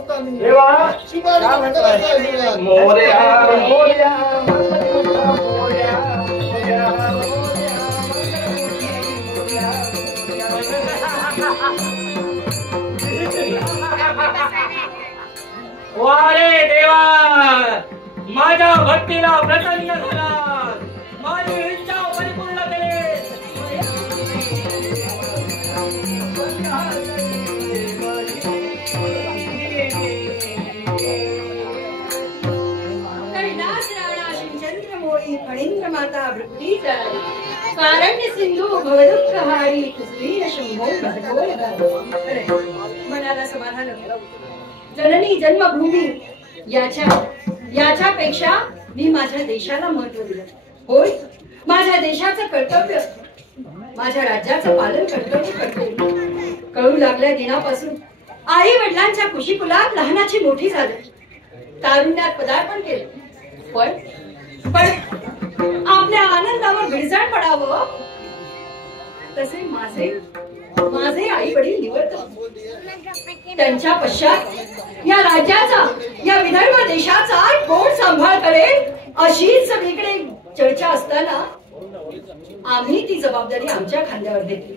असताना देवा शिवाजी महाराजांचा मोरया मोरया वारे देवा माझ्या भक्तीला प्रसन्न झाला, माझी इच्छा परिपूर्ण केली. कैलास राणा श्रीचंद्रमोळी फणींद्र माता वृत्ती कारण्य सिंधू भवदुःखहारी कुस्तीन शंभो भटकोल मनाला समाधान होतं. जननी जन्मभूमी याच्यापेक्षा मी माझ्या देशाला महत्व दिलं. होय, माझ्या देशाचं कर्तव्य, माझ्या राज्याचं पालन कर्तव्य करते. कळू लागल्या दिनापासून आई वडिलांच्या कुशीकुलात लहानाची मोठी झाली, तारुण्यात पदार्पण केलं. पण आपल्या आनंदावर भिडसाण पडावं तसे माझे आई वडील निवर्त. त्यांच्या पश्चात या राज्याचा, या विदर्भ देशाचा कोण सांभाळ करेल अशीच सगळीकडे चर्चा असताना आम्ही ती जबाबदारी आमच्या खांद्यावर घेतली.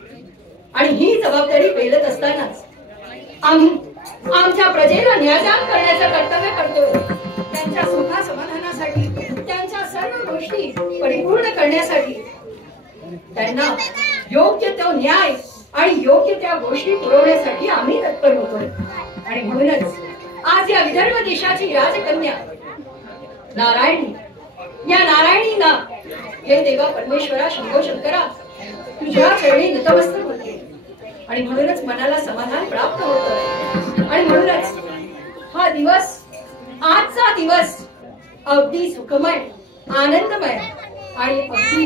आणि ही जबाबदारी पेलत असतानाच आम्ही आमच्या प्रजेला न्यायदान करण्याचं कर्तव्य करतोय. त्यांच्या सुखा समाधानासाठी, त्यांच्या सर्व गोष्टी परिपूर्ण करण्यासाठी, त्यांना योग्य तो न्याय आणि योग्य त्या गोष्टी पुरवण्यासाठी आम्ही तत्पर होतोय. आणि म्हणूनच आज या विदर्भ देशाची राजकन्या नारायणी, या नारायणीला हे देवा परमेश्वरा शंभो शंकरा तुझ्या चरणी नतमस्तक होते. आणि म्हणूनच मनाला समाधान प्राप्त होतं. आणि म्हणूनच हा दिवस, आजचा दिवस अगदी सुखमय, आनंदमय आणि अगदी